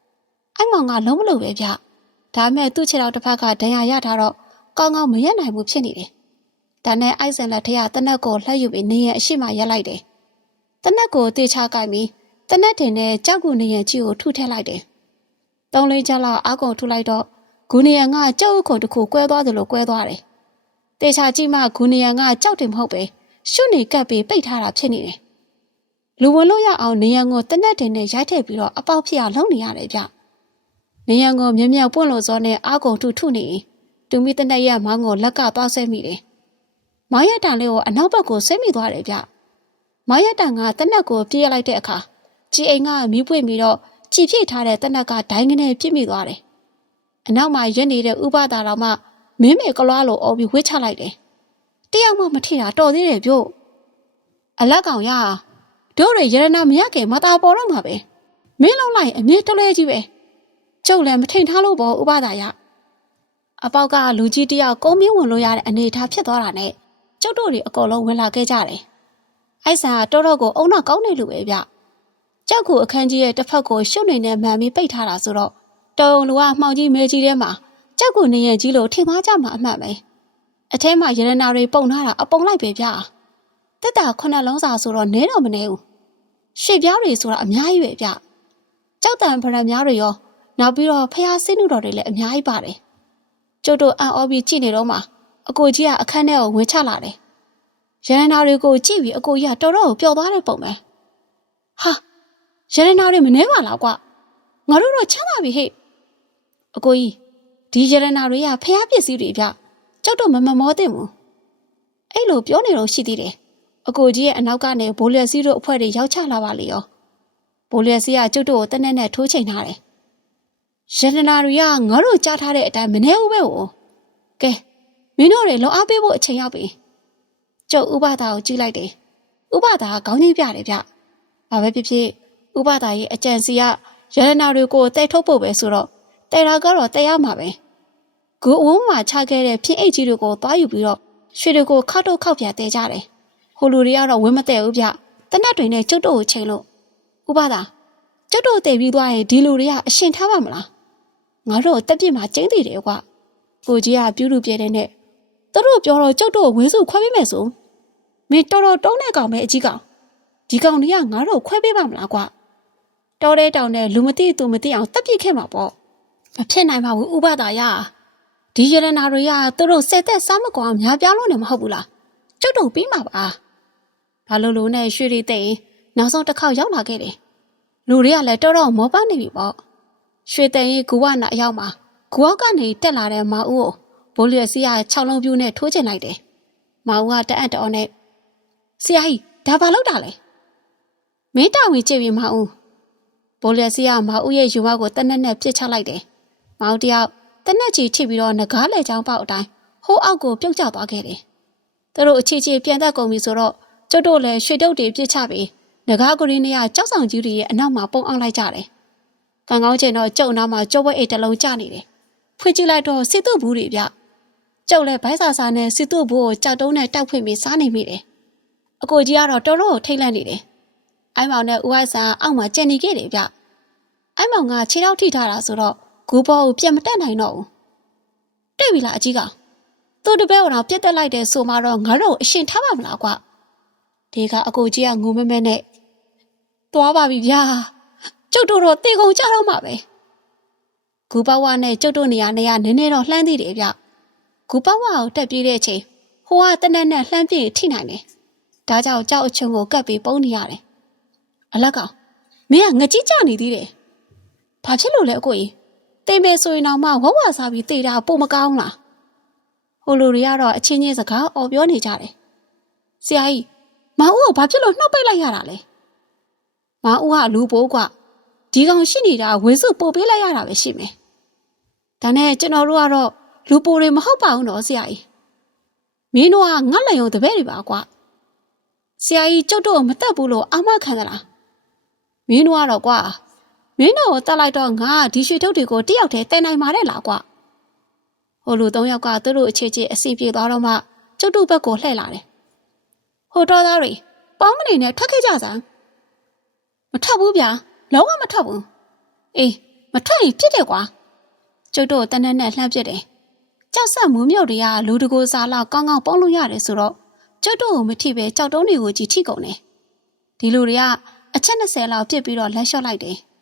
။အိုက်မောင်ကလုံးမလို့ပဲဗျ။ဒါမဲ့သူ့ခြေထောက်တစ်ဖက်ကဒဏ်ရာရထားတော့ကောင်းကောင်းမရက်နိုင်ဘူးဖြစ်နေတယ်။ဒါနဲ့အိုက်ဆန်လက်ထက်ကတနက်ကိုလှည့်ယူပြီးနေရန်အရှိမရက်လိုက်တယ်။တနက်ကိုတေချကိုက်ပြီး တနက်တင်နဲ့ကြောက်ကူနေရန်ကြီးကိုထုထည့်လိုက်တယ်။သုံးလေးချက်လောက်အကုန်ထုလိုက်တော့ဂူနေရန်ကကြောက်ခုံတစ်ခုကွဲသွားသလိုကွဲသွားတယ်။တေချာကြီးမှဂူနေရန်ကကြောက်တယ်မဟုတ်ပဲရှုနေကပ်ပြီးပိတ်ထားတာဖြစ်နေတယ်။လူဝင်လို့ရအောင်နေရန်ကိုတနက်တင်နဲ့ရိုက်ထည့်ပြီးတော့အပေါက်ဖြစ်အောင်လုပ်နေရတယ်ဗျ။နေရန်ကိုမြမြပွင့်လို့စောနဲ့အကုန်ထုထုနေတူမီတနက်ရဲ့မောင်းကိုလက်ကသွားဆဲမိတယ်။မောင်ရတန်လေးကိုအနောက်ဘက်ကိုဆဲမိသွားတယ်ဗျ။မောင်ရတန်ကတနက်ကိုပြေးလိုက်တဲ့အခါ ကြည်အိမ်ကမီးပွင့်ပြီးတော့ကြည်ပြစ်ထားတဲ့တနက်ကဒိုင်းကနေပြစ်မိသွားတယ်။အနောက်မှာရက်နေတဲ့ဥပဒါတော်မှမင်းမေကလွားလိုအော်ပြီးဝှစ်ချလိုက်တယ်။တယောက်မှမထိတာတော်သေးတယ်ပြော။အလက်ကောင်ရတို့တွေရတနာမရခင်မသားပေါ်တော့မှာပဲ။မင်းလုံးလိုက်အမြဲတလဲကြီးပဲ။ကျုပ်လည်းမထိန်ထားလို့ပေါ့ဥပဒါရ။အပေါက်ကလူကြီးတယောက်ကုန်းပြင်းဝင်လို့ရတဲ့အနေအထားဖြစ်သွားတာနဲ့ကျုပ်တို့တွေအကုန်လုံးဝင်လာခဲ့ကြတယ်။အိုက်ဆန်ကတော်တော်ကိုအုံနောက်ကောင်းနေလို့ပဲဗျ။ ကြောက်ကူအခန်းကြီးရဲ့တစ်ဖက်ကိုရှုပ်နေနဲ့မှန်ပြီးပိတ်ထားတာဆိုတော့တော်ုံလူကမှောင်ကြီးမဲကြီးထဲမှာကြောက်ကူနေရင်ကြီးလို့ထင်သွားကြမှာအမှန်ပဲ။အထဲမှာရတနာတွေပုံထားတာအပုံလိုက်ပဲဗျ။တက်တာခုနှစ်လုံးစာဆိုတော့နဲတော့မနေဘူး။ရွှေပြားတွေဆိုတာအများကြီးပဲဗျ။ကြောက်တံဗရံများတွေရောနောက်ပြီးတော့ဖះစင်းနုတော်တွေလည်းအများကြီးပါတယ်။ကျုပ်တို့အံ့ဩပြီးကြည့်နေတော့မှအကိုကြီးကအခန်းထဲကိုဝင်ချလာတယ်။ရန်နာတွေကိုကြည့်ပြီးအကိုကြီးကတော်တော်ကိုပျော်သွားတဲ့ပုံပဲ။ဟာ ရန်နာတွေမနှဲပါလားကွ။ငါတို့တော့ချမ်းသာပြီဟဲ့။အကိုကြီးဒီရန်နာတွေကဖះပစ္စည်းတွေဗျ။ကျုပ်တို့မမမောသိဘူး။အဲ့လိုပြောနေတော့ရှိသေးတယ်။အကိုကြီးရဲ့အနောက်ကနေဘိုးလျက်စီးတို့အဖွဲ့တွေရောက်ချလာပါလေရော။ဘိုးလျက်စီးကကျုပ်တို့ကိုတနက်နဲ့ထိုးချိန်ထားတယ်။ရန်နာတွေကငါတို့ကြားထားတဲ့အတိုင်းမနှဲဘူးပဲဟို။ကဲမင်းတို့တွေလုံအားပေးဖို့အချိန်ရောက်ပြီကျုပ်ဥပဒါကိုကြည့်လိုက်တယ်ဥပဒါကခေါင်းကြီးပြတယ်ဗျဘာပဲဖြစ်ဖြစ် ဥပဒါရဲ့အကြံစီကရတနာတွေကိုတဲထုတ်ဖို့ပဲဆိုတော့တဲတာကတော့တဲရမှာပဲဂူအဝန်းမှာချခဲ့တဲ့ဖင်းအိတ်ကြီးတွေကိုသွားယူပြီးတော့ရွှေတွေကိုခောက်တော့ခောက်ပြတဲကြတယ်ဟိုလူတွေကတော့ဝင်းမတဲဘူးဗျတနတ်တွေနဲ့ကျုပ်တို့ကိုချိန်လို့ဥပဒါကျုပ်တို့တဲပြီးသွားရင်ဒီလူတွေကအရှင်ထားပါမလားငါတို့တက်ပြစ်မှာကျင်းတည်တယ်ကွာကိုကြီးကပြူးလူပြဲတဲ့နဲ့သူတို့ပြောတော့ကျုပ်တို့ဝင်းစုခွဲပေးမယ်ဆိုမင်းတော်တော်တုံးတဲ့ကောင်ပဲအကြီးကောင်ဒီကောင်တွေကငါတို့ခွဲပေးပါမလားကွာ တော်တဲ့တောင်နဲ့လူမသိသူမသိအောင်တက်ပြစ်ခဲ့မှာပေါ့မဖြစ်နိုင်ပါဘူးဥပဒါရဒီရတနာတွေကသူတို့စက်သက်စားမကွာများပြားလို့နေမဟုတ်ဘူးလားကျုပ်တို့ပြီးမှာပါဘာလို့လို့နဲ့ရွှေတွေတိတ်နောက်ဆုံးတစ်ခေါက်ရောက်လာခဲ့တယ်လူတွေကလည်းတော်တော်မောပန်းနေပြီပေါ့ရွှေတိန်ရဲ့ဂူဝနာအရောက်မှာဂူအောက်ကနေတက်လာတဲ့မအူးကိုဘိုးလျက်စီးရ6လုံးပြူးနဲ့ထိုးချင်လိုက်တယ်။မောင်ကတအံ့တော်နဲ့ဆရာကြီးဒါဘာလုပ်တာလဲ။မင်းတောင်ဝင်ကြည့်ပြီးမောင်ဦး ဘိုးလျက်စီးရမောင်ဦးရဲ့ယူမကိုတနက်နဲ့ပြစ်ချလိုက်တယ်။မောင်တယောက်တနက်ကြီးထိပြီးတော့ငကားလေချောင်းပေါက်အတိုင်းဟိုးအောက်ကိုပြုတ်ကျသွားခဲ့တယ်။သူတို့အခြေချေပြန်သက်ကုန်ပြီဆိုတော့ကျုပ်တို့လည်းရွှေတုတ်တွေပြစ်ချပြီးငကားကလေးနဲ့ကြောက်ဆောင်ကြီးတွေရဲ့အနောက်မှာပုံအောင်လိုက်ကြတယ်။ကံကောင်းချိန်တော့ကျုံနာမှာကြောပွဲအိတ်တစ်လုံးကျနေတယ်။ဖွင့်ကြည့်လိုက်တော့စစ်သူ့ဘူးတွေဗျ။ကျုပ်လည်းဘိုက်စာစာနဲ့စစ်သူ့ဘူးကိုကြောက်တုံးနဲ့တောက်ဖွင့်ပြီးစားနေမိတယ်။အကိုကြီးကတော့တော်တော်ထိတ်လန့်နေတယ်။အိုင်မောင်နဲ့ဦးအိုက်ဆန်အောက်မှာကြံနေခဲ့တယ်ဗျ။ အိုင်မောင်ကခြေထောက်ထိထားတာဆိုတော့ဂူပေါ်ကိုပြတ်မတက်နိုင်တော့ဘူး။တွေ့ပြီလားအကြီးက။သူ့တပည့်ကတော့ပြတ်တက်လိုက်တယ်ဆိုမှတော့ငါတို့အရှင်ထားပါမလားကွ။ဒီကအကိုကြီးကငိုမဲမဲနဲ့သွားပါပြီဗျာ။ကျုပ်တို့တော့တေကုန်ကြတော့မှာပဲ။ဂူပဝနဲ့ကျုပ်တို့နေရာနေရာနည်းနည်းတော့လှမ်းသေးတယ်ဗျ။ဂူပဝကိုတက်ပြေးတဲ့အချိန်ဟိုကတနက်နဲ့လှမ်းပြေးထိနိုင်တယ်။ဒါကြောင့်ကြောက်အချုံကိုကပ်ပြီးပုံနေရတယ်။အလက်ကောင်မင်းကငကြီးကြနေသေးတယ်။ ဘာဖြစ်လို့လဲအကိုကြီး။တိမ်ပဲဆိုရင်တော့မှဝဝစားပြီးတေတာပုံမကောင်းလား။ဟိုလူတွေကတော့အချင်းချင်းစကားအော်ပြောနေကြတယ်။ဆရာကြီးမောင်ဦးကဘာဖြစ်လို့နှုတ်ပိတ်လိုက်ရတာလဲ။မောင်ဦးကလူပိုးကွဒီကောင်ရှိနေတာဝင်းစုပို့ပေးလိုက်ရတာပဲရှိမယ်။ဒါနဲ့ကျွန်တော်တို့ကတော့လူပိုတွေမဟုတ်ပါဘူးနော်ဆရာကြီး။မင်းတို့ကငတ်လိုက်ရုံတပည့်တွေပါကွ။ဆရာကြီးကျုပ်တို့မတက်ဘူးလို့အာမခံသလား။မင်းတို့ကတော့ကွာ မင်းတို့ကိုတက်လိုက်တော့ငါကဒီရွှေထုတ်တွေကိုတယောက်တည်းတည်နိုင်ပါတဲ့လားကွ။ဟိုလူသုံးယောက်ကသူတို့အခြေချေအစီပြေသွားတော့မှကျုပ်တို့ဘက်ကိုလှည့်လာတယ်။ဟိုတော်သားတွေပေါင်းမနေနဲ့ထွက်ခဲ့ကြစမ်း။မထွက်ဘူးဗျာ။လုံးဝမထွက်ဘူး။အေးမထွက်ရင်ဖြစ်တယ်ကွာ။ကျုပ်တို့တနက်နဲ့လှမ်းပြစ်တယ်။ကြောက်ဆက်မူးမြုပ်တွေကလူတကိုစားလောက်ကောင်းကောင်းပေါင်းလို့ရတယ်ဆိုတော့ကျုပ်တို့ကိုမထိပဲကြောက်တုံးတွေကိုကြည်ထိကုန်တယ်။ဒီလူတွေကအချက်20လောက်ပြစ်ပြီးတော့လက်လျှော့လိုက်တယ်။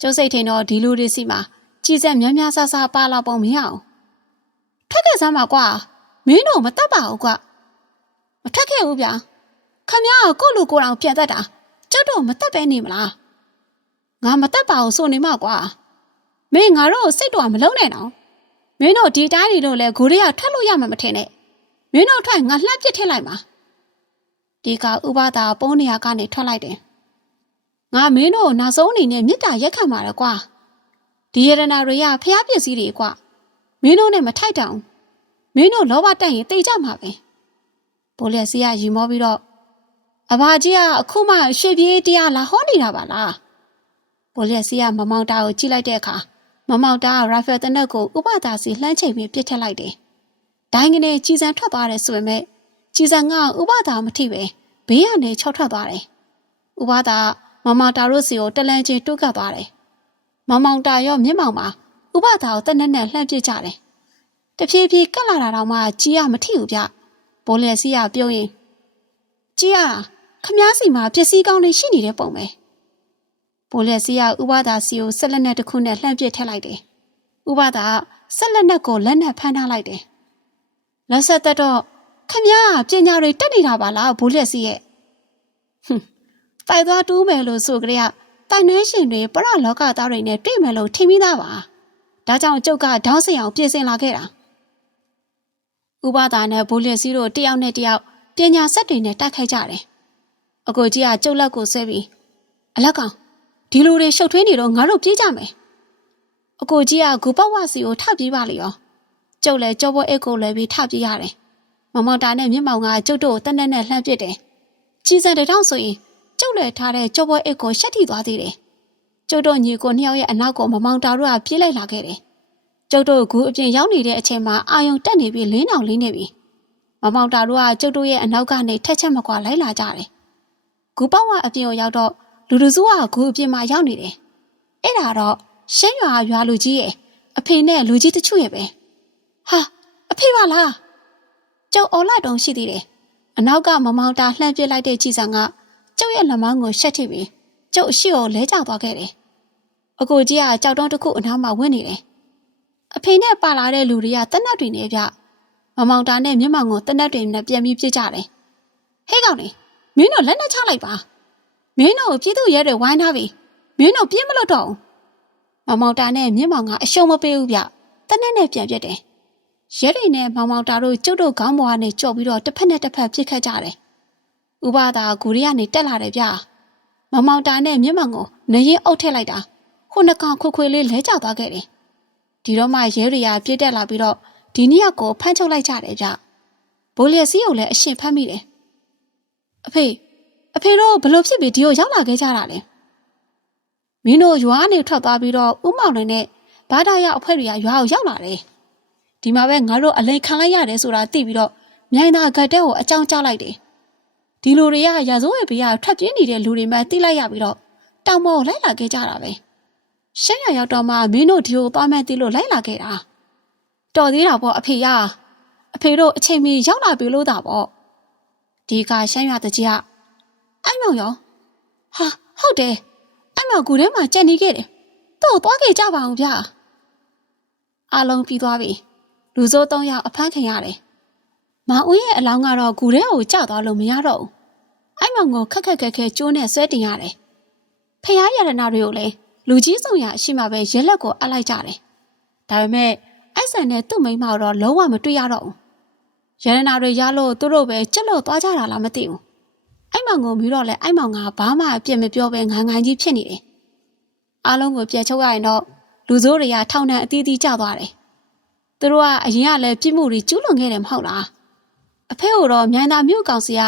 ကျုပ်စိတ်ထင်တော့ဒီလူတွေစီမှာကြီးစက်များများဆဆပါလောက်ပုံမရအောင်။ထွက်ခဲ့စမ်းပါကွာ။မင်းတို့မတတ်ပါဘူးကွာ။မထွက်ခဲ့ဘူးဗျာ။ခမရကိုလူကိုယ်တော်ပြန်တတ်တာကျုပ်တို့မတတ်ပဲနေမလား။ငါမတတ်ပါဘူးဆိုနေမှာကွာ။မင်းငါတို့စိတ်တော်မလုံးနဲ့နော်။မင်းတို့ဒီတိုင်းတွေတော့လဲဂိုတွေကထွက်လို့ရမှာမထင်နဲ့။မင်းတို့ထွက်ငါလှမ်းပစ်ထည့်လိုက်ပါ။ဒီကဥပဒါပုံးနေရာကနေထွက်လိုက်တယ်။ ငါမင်းတို့နောက်ဆုံးအနေနဲ့မေတ္တာရက်ခံပါရကွာ။ဒီယရနာတွေကဖျားပစ္စည်းတွေကွာ။မင်းတို့နဲ့မထိုက်တောင်။မင်းတို့လောဘတက်ရင်တိတ်ကြမှာပဲ။ဘိုးလက်စီကရီမောပြီးတော့အဘာကြီးကအခုမှရွှေပြေးတရားလာဟောနေတာပါလား။ဘိုးလက်စီကမမောင်တာကိုကြည့်လိုက်တဲ့အခါမမောင်တာကရာဖယ်တနက်ကိုဥပဒါစီလှမ်းချိန်ပြီးပြစ်ထက်လိုက်တယ်။ဒိုင်းကနေကြီးစံထွက်သွားတယ်ဆိုပေမဲ့ကြီးစံကဥပဒါမထိပဲဘေးကနေခြောက်ထွက်သွားတယ်။ဥပဒါ မမောင်တာတို့စီကိုတလန်းချင်းတွတ်ကပ်သွားတယ်။မမောင်တာရောမျက်မှောင်မှာဥပဒါကိုတနက်နဲ့လှမ်းပစ်ကြတယ်။တဖြည်းဖြည်းကတ်လာတာတော့မှကြီးရမထိဘူးဗျ။ဘိုးလက်စီကပြုံးရင်ကြီးရခမားစီမှာပစ္စည်းကောင်းတွေရှိနေတဲ့ပုံပဲ။ဘိုးလက်စီကဥပဒါစီကိုဆက်လက်နဲ့တစ်ခုနဲ့လှမ်းပစ်ထက်လိုက်တယ်။ဥပဒါဆက်လက်နဲ့ကိုလက်နဲ့ဖမ်းထားလိုက်တယ်။လက်ဆက်သက်တော့ခမားပညာတွေတက်နေတာပါလားဘိုးလက်စီရဲ့။ဟွန်း တိုက်သွားတူးမယ်လို့ဆိုကြရတိုင်နှဲရှင်တွေပရလောကသားတွေနဲ့တွေ့မယ်လို့ထင်မိသားပါ။ဒါကြောင့်ကျုပ်ကဒေါင်းစင်အောင်ပြင်ဆင်လာခဲ့တာ။ဥပဒါနဲ့ဘိုးလက်စီတို့တယောက်နဲ့တယောက်ပညာဆက်တွေနဲ့တိုက်ခိုက်ကြတယ်။အကိုကြီးကကျုပ်လက်ကိုဆွဲပြီးအလက်ကောင်ဒီလိုတွေရှုပ်ထွေးနေတော့ငါတို့ပြေးကြမယ်။အကိုကြီးကဂူပတ်ဝစီကိုထပြေးပါလေရော။ကျုပ်လည်းကြောပွဲအိတ်ကိုလည်းပြီးထပြေးရတယ်။မမောင်တာနဲ့မြင့်မောင်ကကျုပ်တို့ကိုတနက်နဲ့လှမ်းပစ်တယ်။ကြီးစံတဲ့တောင်ဆိုရင် ကျုပ်လည်းထားတဲ့ကြောပွဲအိတ်ကိုရှက်ထိသွားသေးတယ်။ကျုပ်တို့ညီကိုနှစ်ယောက်ရဲ့အနောက်ကိုမမောင်တာတို့ကပြေးလိုက်လာခဲ့တယ်။ကျုပ်တို့ကဂူအပြင်ရောက်နေတဲ့အချိန်မှာအာယုံတက်နေပြီးလင်းအောင်လင်းနေပြီ။မမောင်တာတို့ကကျုပ်တို့ရဲ့အနောက်ကနေထက်ချက်မကွာလိုက်လာကြတယ်။ဂူပေါဝအပြင်ကိုရောက်တော့လူလူစုကဂူအပြင်မှာရောက်နေတယ်။အဲ့ဒါတော့ရှမ်းရွာရွာလူကြီးရဲ့အဖေနဲ့လူကြီးတချို့ရဲ့ပဲ။ဟာအဖေပါလား။ကျုပ်အော်လာတုံရှိသေးတယ်။အနောက်ကမမောင်တာလှမ်းပြစ်လိုက်တဲ့ကြီးစံက ကျုပ်ရဲ့လက်မောင်းကိုရှက်ထိပြီးကျုပ်အရှိကိုလဲကျသွားခဲ့တယ်။အကိုကြီးကကြောက်တုံးတစ်ခုအနားမှာဝင်နေတယ်။အဖေနဲ့ပါလာတဲ့လူတွေကတက်နတ်တွေနဲ့ဗျ။မမောင်တာနဲ့မျက်မှောင်ကိုတက်နတ်တွေနဲ့ပြန်ပြီးပြစ်ကြတယ်။ဟဲ့ကောင်လေးမင်းတို့လက်နဲ့ချလိုက်ပါ။မင်းတို့ပြည်သူရဲတွေဝိုင်းထားပြီ။မင်းတို့ပြေးမလို့တော့ဘူး။မမောင်တာနဲ့မျက်မှောင်ကအရှုံးမပေးဘူးဗျ။တက်နတ်နဲ့ပြန်ပြစ်တယ်ရဲတွေနဲ့မောင်မောင်တာတို့ကျုပ်တို့ခေါင်းပေါ်ကနေကြော့ပြီးတော့တစ်ဖက်နဲ့တစ်ဖက်ပြစ်ခတ်ကြတယ် ဥပဒါဂူရီကနေတက်လာတယ်ဗျမောင်မောင်တာနဲ့မျက်မှန်ကိုနေရင်အုပ်ထည့်လိုက်တာဟိုနှကောင်ခွခွေလေးလဲကျသွားခဲ့တယ်ဒီတော့မှရဲတွေကပြစ်တက်လာပြီးတော့ဒီနေ့ရက်ကိုဖမ်းချုပ်လိုက်ကြတယ်ဗျဘိုးလျက်စီးကိုလည်းအရှင်ဖမ်းမိတယ်အဖေအဖေတို့ဘလို့ဖြစ်ပြီးဒီကိုရောက်လာခဲ့ကြတာလဲမင်းတို့ရွာကနေထွက်သွားပြီးတော့ဥမောင်လည်းနဲ့ဘာသာရအဖွဲ့တွေကရွာကိုရောက်လာတယ်ဒီမှာပဲငါတို့အလိန်ခံလိုက်ရတယ်ဆိုတာသိပြီးတော့မြိုင်သာဂတ်တဲကိုအကြောင်းကြားလိုက်တယ် ဒီလူတွေကရာဇဝတ်ဘေးကထွက်ပြေးနေတဲ့လူတွေမှသိလိုက်ရပြီးတော့တောင်ပေါ်ကိုလိုက်လာခဲ့ကြတာပဲရှမ်းရရောက်တော့မှမင်းတို့ဒီကိုသွားမှန်းသိလို့လိုက်လာခဲ့တာတော်သေးတာပေါ့အဖေရအဖေတို့အချိန်မီရောက်လာပြီလို့သာပေါ့ဒီကရှမ်းရတကြီးကအဲ့မောင်ရောဟာဟုတ်တယ်အဲ့မောင်ကူထဲမှာကြက်နေခဲ့တယ်တော့သွားခဲ့ကြပါအောင်ဗျာအားလုံးပြီးသွားပြီလူစိုး၃ယောက်အဖမ်းခံရတယ် မောင်ဦးရဲ့အလောင်းကတော့ကူထဲကိုကျသွားလို့မရတော့ဘူးအဲ့မောင်ကိုခက်ခက်ခက်ခဲကျိုးနဲ့ဆွဲတင်ရတယ်ဖះရတနာတွေကိုလည်းလူကြီးဆောင်ရအရှိမပဲရဲလက်ကိုအပ်လိုက်ကြတယ်ဒါပေမဲ့အဲ့ဆန်နဲ့သူ့မိန်းမတော့လုံးဝမတွေ့ရတော့ဘူးရတနာတွေရလို့သူတို့ပဲကြက်လို့သွားကြတာလားမသိဘူးအဲ့မောင်ကိုပြီးတော့လဲအဲ့မောင်ကဘာမှအပြစ်မပြောဘဲငိုင်းငိုင်းကြီးဖြစ်နေတယ်။အားလုံးကိုပြန်ချုပ်ရရင်တော့လူဆိုးတွေကထောင်နှံအသီးသီးကျသွားတယ်။သူတို့ကအရင်ကလည်းပြစ်မှုတွေကျူးလွန်ခဲ့တယ်မဟုတ်လား။ အဖေကတော့မြိုင်သာမြို့ကောင်စီက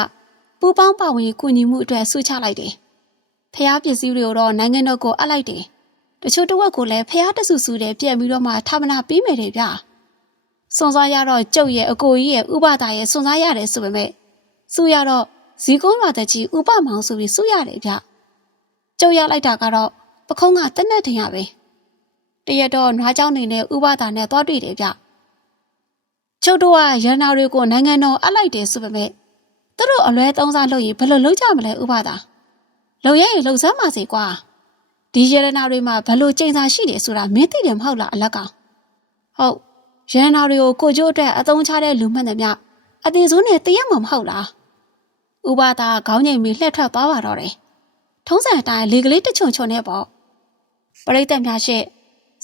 ပူပေါင်းပါဝင်ကူညီမှုအတွက်ဆုချလိုက်တယ်။ဖះပစ္စည်းတွေကိုတော့နိုင်ငံတော်ကိုအပ်လိုက်တယ်။တချို့တစ်ဝက်ကိုလည်းဖះတဆူဆူတဲ့ပြန်ပြီးတော့မှဌာမနာပေးမယ်တယ်ဗျ။စွန်စားရတော့ကျုပ်ရဲ့အကိုကြီးရဲ့ဥပဒါရဲ့စွန်စားရတယ်ဆိုပေမဲ့စုရတော့ ဇီကုန်းရွာတဲ့ကြီးဥပမောင်ဆိုပြီးစုရတယ်ဗျကျုပ်ရလိုက်တာကတော့ပခုံးကတက်နဲ့ထင်ရပဲတရက်တော့နွားเจ้าနေနဲ့ဥပဒါနဲ့သွားတွေ့တယ်ဗျ ကျုပ်တို့ကရန်နာတွေကိုနိုင်ငံတော်အပ်လိုက်တယ်ဆိုပေမဲ့သူတို့အလွဲသုံးစားလုပ်ရင်ဘယ်လိုလုပ်ကြမလဲဥပဒါလုံရရင်လုံစမ်းပါစေကွာဒီရန်နာတွေမှာဘယ်လိုကြိမ်စာရှိတယ်ဆိုတာမင်းသိတယ်မဟုတ်လားအလက်ကောင်ဟုတ်ရန်နာတွေကိုကိုကျိုးအတွက်အသုံးချတဲ့လူမှန်တယ်မြအသေးစိုးနဲ့တရက်မှမဟုတ်လားဥပါသားခေါင်းငိမ်ပြီးလှည့်ထွက်သွားပါတော့တယ်။ထုံးစံအတိုင်းလေကလေးတချွန်ချွန်နဲ့ပေါ့။ပရိသတ်များရှေ့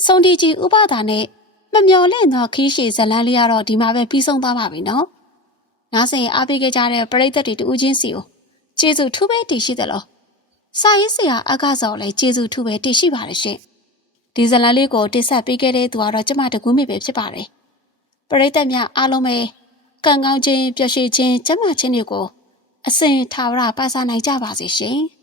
စုံတီကြီးဥပါသားနဲ့ မမျော်လင့်သောခီးရှည်ဇလန်းလေးကတော့ဒီမှာပဲပြီးဆုံးသွားပါပြီနော်။နားဆင်အားပေးခဲ့ကြတဲ့ပရိသတ်တွေတူးချင်းစီကိုကျေးဇူးထူးပဲတည်ရှိသလိုစာရေးဆရာအကစော်လည်းကျေးဇူးထူးပဲတည်ရှိပါတယ်ရှင်။ဒီဇလန်းလေးကိုတိဆက်ပေးခဲ့တဲ့သူကတော့ကျမတကူမိပဲဖြစ်ပါတယ်။ပရိသတ်များအားလုံးပဲကံကောင်းခြင်းပျော်ရွှင်ခြင်းကျမ်းမာခြင်းတွေကိုအစဉ်ထာဝရပါစားနိုင်ကြပါစေရှင်။